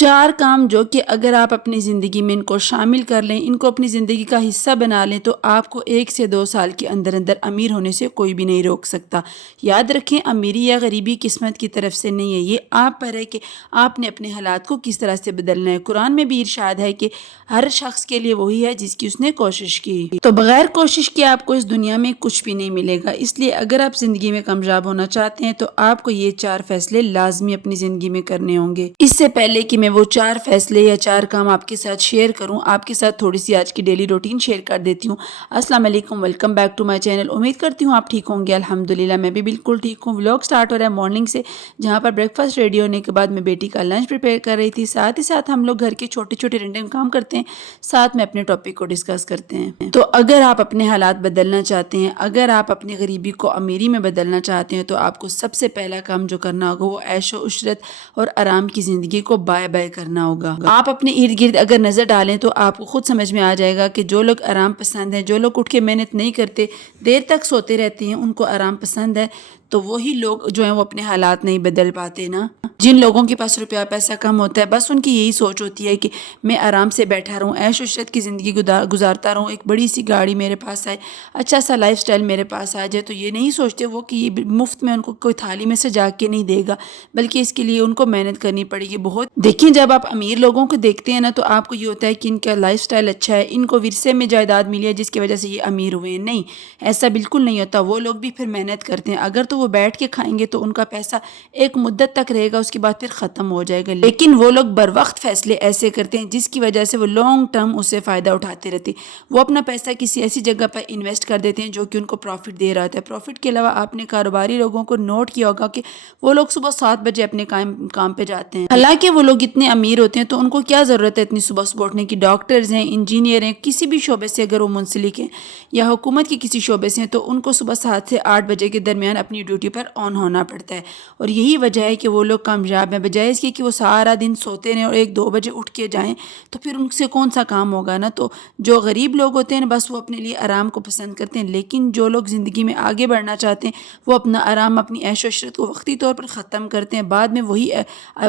4 کام جو کہ اگر آپ اپنی زندگی میں ان کو شامل کر لیں، ان کو اپنی زندگی کا حصہ بنا لیں تو آپ کو 1 سے 2 سال کے اندر اندر امیر ہونے سے کوئی بھی نہیں روک سکتا۔ یاد رکھیں، امیری یا غریبی قسمت کی طرف سے نہیں ہے، یہ آپ پر ہے کہ آپ نے اپنے حالات کو کس طرح سے بدلنا ہے۔ قرآن میں بھی ارشاد ہے کہ ہر شخص کے لیے وہی ہے جس کی اس نے کوشش کی، تو بغیر کوشش کے آپ کو اس دنیا میں کچھ بھی نہیں ملے گا۔ اس لیے اگر آپ زندگی میں کامیاب ہونا چاہتے ہیں تو آپ کو یہ 4 فیصلے لازمی اپنی زندگی میں کرنے ہوں گے۔ اس سے پہلے کہ میں وہ 4 فیصلے یا 4 کام آپ کے ساتھ شیئر کروں، آپ کے ساتھ تھوڑی سی آج کی ڈیلی روٹین شیئر کر دیتی ہوں۔ السلام علیکم، welcome back to my channel. امید کرتی ہوں آپ ٹھیک ہوں گے۔ الحمدللہ میں بھی بالکل ٹھیک ہوں۔ ولاگ سٹارٹ ہو رہا ہے مارننگ سے، جہاں پر بریک فاسٹ ریڈی ہونے کے بعد میں بیٹی کا لنچ پریپیئر کر رہی تھی، ساتھ ہی ساتھ ہم لوگ گھر کے چھوٹے چھوٹے رینڈم کام کرتے ہیں، ساتھ میں اپنے ٹاپک کو ڈسکس کرتے ہیں۔ تو اگر آپ اپنے حالات بدلنا چاہتے ہیں، اگر آپ اپنی غریبی کو امیری میں بدلنا چاہتے ہیں، تو آپ کو سب سے پہلا کام جو کرنا ہوگا وہ عیش و عشرت اور آرام کی زندگی کو بائے بائے کرنا ہوگا۔ آپ اپنے ارد گرد اگر نظر ڈالیں تو آپ کو خود سمجھ میں آ جائے گا کہ جو لوگ آرام پسند ہیں، جو لوگ اٹھ کے محنت نہیں کرتے، دیر تک سوتے رہتے ہیں، ان کو آرام پسند ہے، تو وہی لوگ جو ہیں وہ اپنے حالات نہیں بدل پاتے نا۔ جن لوگوں کے پاس روپیہ پیسہ کم ہوتا ہے، بس ان کی یہی سوچ ہوتی ہے کہ میں آرام سے بیٹھا رہوں، عیش و عشرت کی زندگی گزارتا رہوں، ایک بڑی سی گاڑی میرے پاس آئے، اچھا سا لائف سٹائل میرے پاس آ جائے، تو یہ نہیں سوچتے وہ کہ یہ مفت میں ان کو کوئی تھالی میں سے جا کے نہیں دے گا، بلکہ اس کے لیے ان کو محنت کرنی پڑے گی بہت۔ دیکھیں، جب آپ امیر لوگوں کو دیکھتے ہیں نا تو آپ کو یہ ہوتا ہے کہ ان کا لائف سٹائل اچھا ہے، ان کو ورثے میں جائیداد ملی ہے جس کی وجہ سے یہ امیر ہوئے ہیں۔ نہیں، ایسا بالکل نہیں ہوتا۔ وہ لوگ بھی پھر محنت کرتے ہیں، اگر تو وہ بیٹھ کے کھائیں گے تو ان کا پیسہ ایک مدت تک رہے گا، اس کے بعد پھر ختم ہو جائے گا، لیکن وہ لوگ بر وقت فیصلے ایسے کرتے ہیں جس کی وجہ سے وہ لانگ ٹرم اس سے فائدہ اٹھاتے رہتے ہیں۔ وہ اپنا پیسہ کسی ایسی جگہ پر انویسٹ کر دیتے ہیں جو کہ ان کو پروفٹ دے رہا ہوتا ہے۔ پروفٹ کے علاوہ آپ نے کاروباری لوگوں کو نوٹ کیا ہوگا کہ وہ لوگ صبح 7 بجے اپنے کام پہ جاتے ہیں، حالانکہ وہ لوگ اتنے امیر ہوتے ہیں تو ان کو کیا ضرورت ہے اتنی صبح صبح اٹھنے کی۔ ڈاکٹرز ہیں، انجینئر ہیں، کسی بھی شعبے سے اگر وہ منسلک ہیں یا حکومت کے کسی شعبے سے ہیں تو ان کو صبح 7 سے 8 بجے کے درمیان اپنی ڈیوٹی پر آن ہونا پڑتا ہے، اور یہی وجہ ہے کہ وہ لوگ کامیاب ہیں۔ بجائے اس کی کہ وہ سارا دن سوتے رہیں اور 1-2 بجے اٹھ کے جائیں تو پھر ان سے کون سا کام ہوگا نا۔ تو جو غریب لوگ ہوتے ہیں بس وہ اپنے لیے آرام کو پسند کرتے ہیں، لیکن جو لوگ زندگی میں آگے بڑھنا چاہتے ہیں وہ اپنا آرام، اپنی عیش و عشرت کو وقتی طور پر ختم کرتے ہیں، بعد میں وہی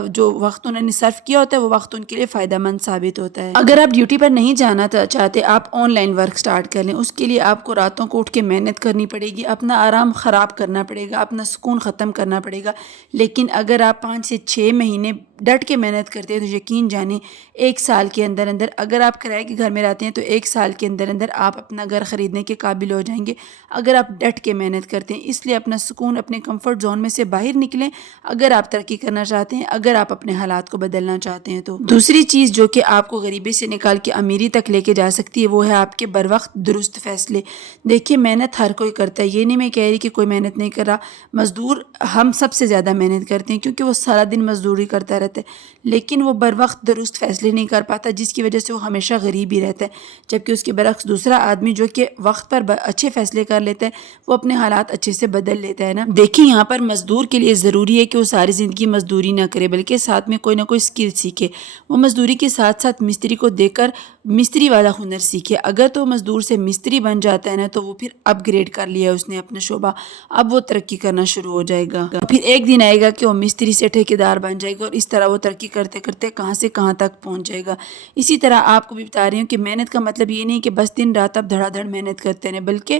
جو وقت انہوں نے صرف کیا ہوتا ہے وہ وقت ان کے لیے فائدہ مند ثابت ہوتا ہے۔ اگر آپ ڈیوٹی پر نہیں جانا چاہتے، آپ آن لائن ورک سٹارٹ کر لیں، اس کے لیے آپ کو راتوں کو اٹھ کے محنت کرنی پڑے گی، اپنا آرام خراب کرنا پڑے گا، اپنا سکون ختم کرنا پڑے گا، لیکن اگر آپ 5 سے 6 مہینے ڈٹ کے محنت کرتے ہیں تو یقین جانیں 1 سال کے اندر اندر، اگر آپ کرائے کے گھر میں رہتے ہیں تو 1 سال کے اندر اندر آپ اپنا گھر خریدنے کے قابل ہو جائیں گے، اگر آپ ڈٹ کے محنت کرتے ہیں۔ اس لیے اپنا سکون، اپنے کمفرٹ زون میں سے باہر نکلیں اگر آپ ترقی کرنا چاہتے ہیں، اگر آپ اپنے حالات کو بدلنا چاہتے ہیں۔ تو دوسری چیز جو کہ آپ کو غریبی سے نکال کے امیری تک لے کے جا سکتی ہے وہ ہے آپ کے بر وقت درست فیصلے۔ دیکھیے، محنت ہر کوئی کرتا ہے، یہ نہیں میں کہہ رہی کہ کوئی محنت نہیں کر رہا، مزدور ہم سب سے زیادہ محنت کرتے ہیں کیونکہ وہ سارا دن مزدوری کرتا رہتا ہے، لیکن وہ بر وقت درست فیصلے نہیں کر پاتا جس کی وجہ سے وہ ہمیشہ غریب ہی رہتا ہے، جبکہ اس کے برعکس دوسرا آدمی جو کہ وقت پر اچھے فیصلے کر لیتا ہے وہ اپنے حالات اچھے سے بدل لیتا ہے نا۔ دیکھیں، یہاں پر مزدور کے لیے ضروری ہے کہ وہ ساری زندگی مزدوری نہ کرے بلکہ ساتھ میں کوئی نہ کوئی اسکل سیکھے، وہ مزدوری کے ساتھ ساتھ مستری کو دیکھ کر مستری والا ہنر سیکھے۔ اگر تو مزدور سے مستری بن جاتا ہے نا تو وہ پھر اپ گریڈ کر لیا اس نے اپنا شعبہ، اب وہ ترقی کرنا شروع ہو جائے گا، پھر ایک دن آئے گا کہ وہ مستری سے ٹھیکیدار بن جائے گا، اور اس طرح وہ ترقی کرتے کرتے کہاں سے کہاں تک پہنچ جائے گا۔ اسی طرح آپ کو بھی بتا رہی ہوں کہ محنت کا مطلب یہ نہیں کہ بس دن رات آپ دھڑا دھڑ محنت کرتے رہیں، بلکہ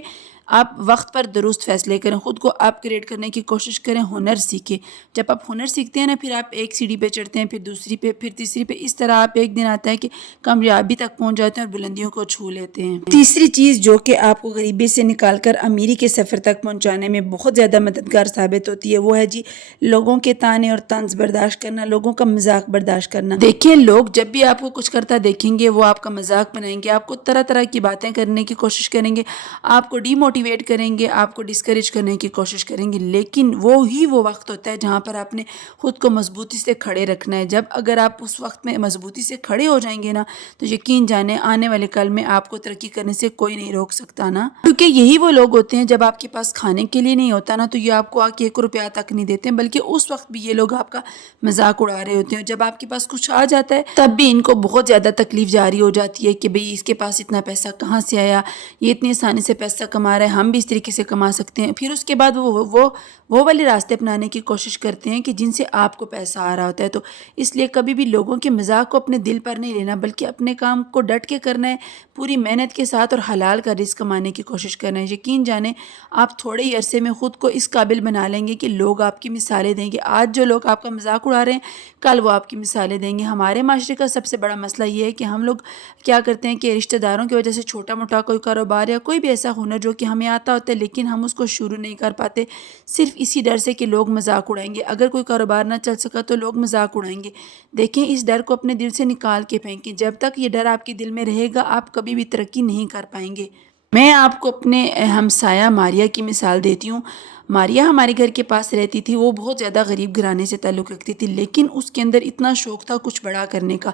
آپ وقت پر درست فیصلے کریں، خود کو اپ گریڈ کرنے کی کوشش کریں، ہنر سیکھیں۔ جب آپ ہنر سیکھتے ہیں نا پھر آپ ایک سیڑھی پہ چڑھتے ہیں، پھر دوسری پہ، پھر تیسری پہ، اس طرح آپ ایک دن آتا ہے کہ کامیابی تک پہنچ جاتے ہیں اور بلندیوں کو چھو لیتے ہیں۔ تیسری چیز جو کہ آپ کو غریبی سے نکال کر امیری کے سفر تک پہنچانے میں بہت زیادہ مددگار ثابت ہوتی ہے وہ ہے جی لوگوں کے طعنے اور طنز برداشت کرنا، لوگوں کا مذاق برداشت کرنا۔ دیکھیں، لوگ جب بھی آپ کو کچھ کرتا دیکھیں گے وہ آپ کا مذاق بنائیں گے، آپ کو طرح طرح کی باتیں کرنے کی کوشش کریں گے، آپ کو ڈی موٹیویٹ کریں گے، آپ کو ڈسکریج کرنے کی کوشش کریں گے، لیکن وہ وقت ہوتا ہے جہاں پر آپ نے خود کو مضبوطی سے کھڑے رکھنا ہے۔ جب اگر آپ اس وقت میں مضبوطی سے کھڑے ہو جائیں گے نا تو یقین جانیں آنے والے کل میں آپ کو ترقی کرنے سے کوئی نہیں روک سکتا نا، کیونکہ یہی وہ لوگ ہوتے ہیں جب آپ کے پاس کھانے کے لیے نہیں ہوتا نا تو یہ آپ کو آ کے 1 روپیہ تک نہیں دیتے ہیں، بلکہ اس وقت بھی یہ لوگ آپ کا مذاق اڑا رہے ہوتے ہیں۔ جب آپ کے پاس کچھ آ جاتا ہے تب بھی ان کو بہت زیادہ تکلیف جاری ہو جاتی ہے کہ بھئی اس کے پاس اتنا پیسہ کہاں سے آیا، یہ اتنی آسانی سے پیسہ کما رہا ہے، ہم بھی اس طریقے سے کما سکتے ہیں۔ پھر اس کے بعد وہ والے راستے اپنانے کی کوشش کرتے ہیں کہ جن سے آپ کو پیسہ آ رہا ہوتا ہے۔ تو اس لیے کبھی بھی لوگوں کے مذاق کو اپنے دل پر نہیں لینا، بلکہ اپنے کام کو ڈٹ کے کرنا ہے، پوری محنت کے ساتھ، اور حلال کا رزق کمانے کی کوشش کرنا ہے۔ یقین جانیں آپ تھوڑے ہی عرصے میں خود کو اس قابل بنا لیں گے کہ لوگ آپ کی مثالیں دیں گے۔ آج جو لوگ آپ کا مذاق اڑا رہے ہیں، کل وہ آپ کی مثالیں دیں گے۔ ہمارے معاشرے کا سب سے بڑا مسئلہ یہ ہے کہ ہم لوگ کیا کرتے ہیں کہ رشتہ داروں کی وجہ سے چھوٹا موٹا کوئی کاروبار یا کوئی بھی ایسا ہنر جو کہ ہمیں آتا ہوتا ہے لیکن ہم اس کو شروع نہیں کر پاتے، صرف اسی ڈر سے کہ لوگ مذاق اڑائیں گے۔ اگر کوئی کاروبار نہ چل سکا تو لوگ مذاق اڑائیں گے۔ دیکھیں اس ڈر کو اپنے دل سے نکال کے پھینکیں۔ جب تک یہ ڈر آپ کے دل میں رہے گا آپ کبھی بھی ترقی نہیں کر پائیں گے۔ میں آپ کو اپنے ہمسایہ ماریہ کی مثال دیتی ہوں۔ ماریہ ہمارے گھر کے پاس رہتی تھی، وہ بہت زیادہ غریب گھرانے سے تعلق رکھتی تھی، لیکن اس کے اندر اتنا شوق تھا کچھ بڑا کرنے کا۔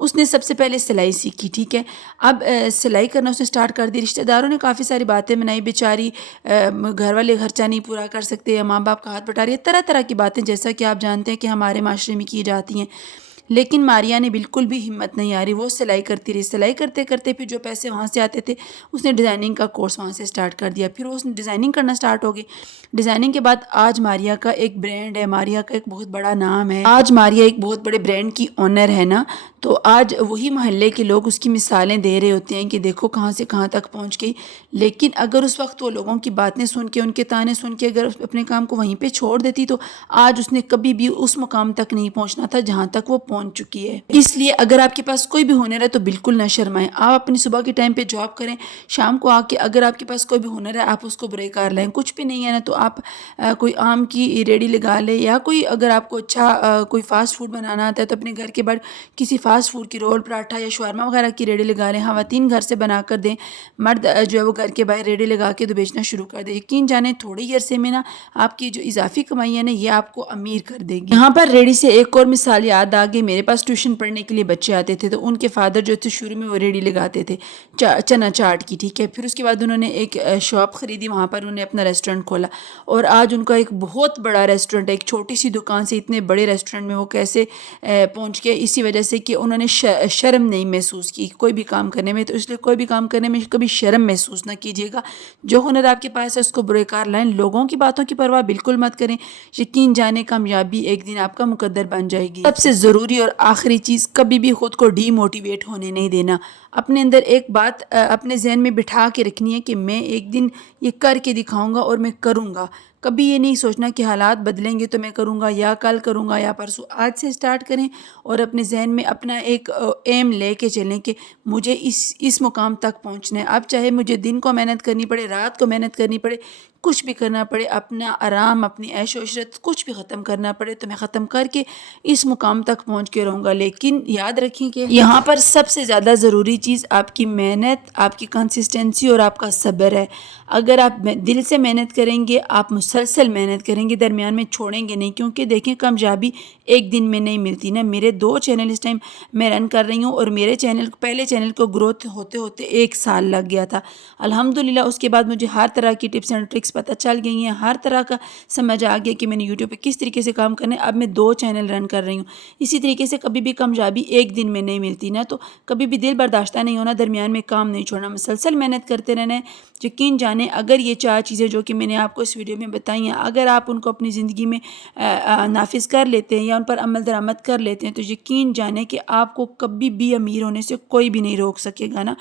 اس نے سب سے پہلے سلائی سیکھی، ٹھیک ہے، اب سلائی کرنا اس نے سٹارٹ کر دی۔ رشتہ داروں نے کافی ساری باتیں بنائی، بیچاری گھر والے خرچہ نہیں پورا کر سکتے، یا ماں باپ کا ہاتھ بٹا رہی ہے، طرح طرح کی باتیں جیسا کہ آپ جانتے ہیں کہ ہمارے معاشرے میں کی جاتی ہیں۔ لیکن ماریہ نے بالکل بھی ہمت نہیں آ رہی، وہ سلائی کرتی رہی، سلائی کرتے کرتے پھر جو پیسے وہاں سے آتے تھے اس نے ڈیزائننگ کا کورس وہاں سے سٹارٹ کر دیا، پھر اس نے ڈیزائننگ کرنا سٹارٹ ہو گئی۔ ڈیزائننگ کے بعد آج ماریہ کا ایک برانڈ ہے، ماریہ کا ایک بہت بڑا نام ہے، آج ماریہ ایک بہت بڑے برانڈ کی اونر ہے نا۔ تو آج وہی محلے کے لوگ اس کی مثالیں دے رہے ہوتے ہیں کہ دیکھو کہاں سے کہاں تک پہنچ گئی۔ لیکن اگر اس وقت وہ لوگوں کی باتیں سن کے، ان کے تانے سن کے اگر اپنے کام کو وہیں پہ چھوڑ دیتی تو آج اس نے کبھی بھی اس مقام تک نہیں پہنچنا تھا جہاں تک وہ پہنچ چکی ہے۔ اس لیے اگر آپ کے پاس کوئی بھی ہنر ہے تو بالکل نہ شرمائیں۔ آپ اپنی صبح کے ٹائم پہ جاب کریں، شام کو آ کے اگر آپ کے پاس کوئی بھی ہنر ہے آپ اس کو برے کار لائیں۔ کچھ بھی نہیں ہے نا تو آپ کوئی آم کی ریڑھی لگا لیں، یا کوئی اگر آپ کو اچھا کوئی فاسٹ فوڈ بنانا آتا ہے تو اپنے گھر کے باہر کسی فاسٹ فوڈ کی رول پراٹھا یا شاورما وغیرہ کی ریڑھی لگا لیں۔ خواتین گھر سے بنا کر دیں، مرد جو ہے وہ گھر کے باہر ریڑھی لگا کے تو بیچنا شروع کر دیں۔ یقین جانیں تھوڑے ہی عرصے میں نا آپ کی جو اضافی کمائی ہے نا یہ آپ کو امیر کر دے گی۔ یہاں پر ریڑھی سے ایک اور مثال یاد آ گئی، میرے پاس ٹیوشن پڑھنے کے لیے بچے آتے تھے تو ان کے فادر جو تھے شروع میں وہ ریڑھی لگاتے تھے چنا چاٹ کی، ٹھیک ہے، پھر اس کے بعد انہوں نے ایک شاپ خریدی، وہاں پر انہوں نے اپنا ریسٹورنٹ کھولا، اور آج ان کا ایک بہت بڑا ریسٹورنٹ ہے۔ ایک چھوٹی سی دکان سے اتنے بڑے ریسٹورنٹ میں وہ کیسے پہنچ گئے؟ اسی وجہ سے کہ انہوں نے شرم نہیں محسوس کی کوئی بھی کام کرنے میں۔ تو اس لیے کوئی بھی کام کرنے میں کبھی شرم محسوس نہ کیجیے گا۔ جو ہنر آپ کے پاس ہے اس کو برے کار لائیں، لوگوں کی باتوں کی پرواہ بالکل مت کریں۔ یقین جانے کامیابی ایک دن آپ کا مقدر بن جائے گی۔ سب سے ضروری اور آخری چیز، کبھی بھی خود کو ڈی موٹیویٹ ہونے نہیں دینا۔ اپنے اندر ایک بات اپنے ذہن میں بٹھا کے رکھنی ہے کہ میں ایک دن یہ کر کے دکھاؤں گا اور میں کروں گا۔ کبھی یہ نہیں سوچنا کہ حالات بدلیں گے تو میں کروں گا، یا کل کروں گا یا پرسوں۔ آج سے سٹارٹ کریں اور اپنے ذہن میں اپنا ایک ایم لے کے چلیں کہ مجھے اس مقام تک پہنچنا ہے۔ اب چاہے مجھے دن کو محنت کرنی پڑے، رات کو محنت کرنی پڑے، کچھ بھی کرنا پڑے، اپنا آرام، اپنی عیش و عشرت کچھ بھی ختم کرنا پڑے تو میں ختم کر کے اس مقام تک پہنچ کے رہوں گا۔ لیکن یاد رکھیں کہ یہاں پر سب سے زیادہ ضروری چیز آپ کی محنت، آپ کی کنسسٹنسی اور آپ کا صبر ہے۔ اگر آپ دل سے محنت کریں گے، آپ مسلسل محنت کریں گے، درمیان میں چھوڑیں گے نہیں، کیونکہ دیکھیں کامیابی ایک دن میں نہیں ملتی نا۔ میرے 2 چینل اس ٹائم میں رن کر رہی ہوں، اور میرے پہلے چینل کو گروتھ ہوتے ہوتے 1 سال لگ گیا تھا الحمدللہ۔ اس کے بعد مجھے ہر طرح کی ٹپس اینڈ ٹرکس پتہ چل گئی ہیں، ہر طرح کا سمجھ آ گیا کہ میں نے یوٹیوب پہ کس طریقے سے کام کرنا ہے۔ اب میں 2 چینل رن کر رہی ہوں۔ اسی طریقے سے کبھی بھی کامیابی ایک دن میں نہیں ملتی نا، تو کبھی بھی دل برداشتہ نہیں ہونا، درمیان میں کام نہیں چھوڑنا، مسلسل محنت کرتے رہنا ہے۔ یقین جانیں اگر یہ 4 چیزیں جو کہ میں نے آپ کو اس ویڈیو میں بتائی ہیں، اگر آپ ان کو اپنی زندگی میں نافذ کر لیتے ہیں یا ان پر عمل درآمد کر لیتے ہیں تو یقین جانیں کہ آپ کو کبھی بھی امیر ہونے سے کوئی بھی نہیں روک سکے گا نا۔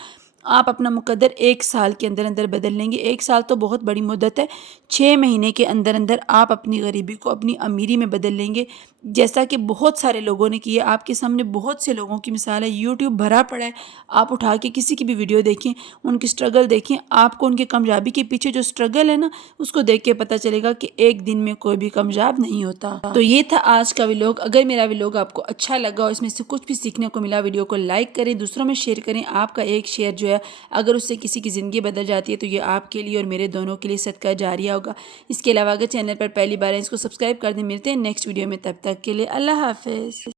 آپ اپنا مقدر 1 سال کے اندر اندر بدل لیں گے۔ 1 سال تو بہت بڑی مدت ہے، 6 مہینے کے اندر اندر آپ اپنی غریبی کو اپنی امیری میں بدل لیں گے، جیسا کہ بہت سارے لوگوں نے کیا۔ آپ کے سامنے بہت سے لوگوں کی مثال ہے، یوٹیوب بھرا پڑا ہے، آپ اٹھا کے کسی کی بھی ویڈیو دیکھیں، ان کی سٹرگل دیکھیں، آپ کو ان کی کامیابی کے پیچھے جو سٹرگل ہے نا اس کو دیکھ کے پتہ چلے گا کہ ایک دن میں کوئی بھی کامیاب نہیں ہوتا۔ تو یہ تھا آج کا ویلوگ۔ اگر میرا ویلوگ آپ کو اچھا لگا اور اس میں سے کچھ بھی سیکھنے کو ملا، ویڈیو کو لائک کریں، دوسروں میں شیئر کریں۔ آپ کا ایک شیئر جو ہے اگر اس سے کسی کی زندگی بدل جاتی ہے تو یہ آپ کے لیے اور میرے دونوں کے لیے صدقہ جاریہ ہوگا۔ اس کے علاوہ اگر چینل پر پہلی بار ہیں اس کو سبسکرائب کر دیں۔ ملتے ہیں نیکسٹ ویڈیو میں، تب تک کے لیے اللہ حافظ۔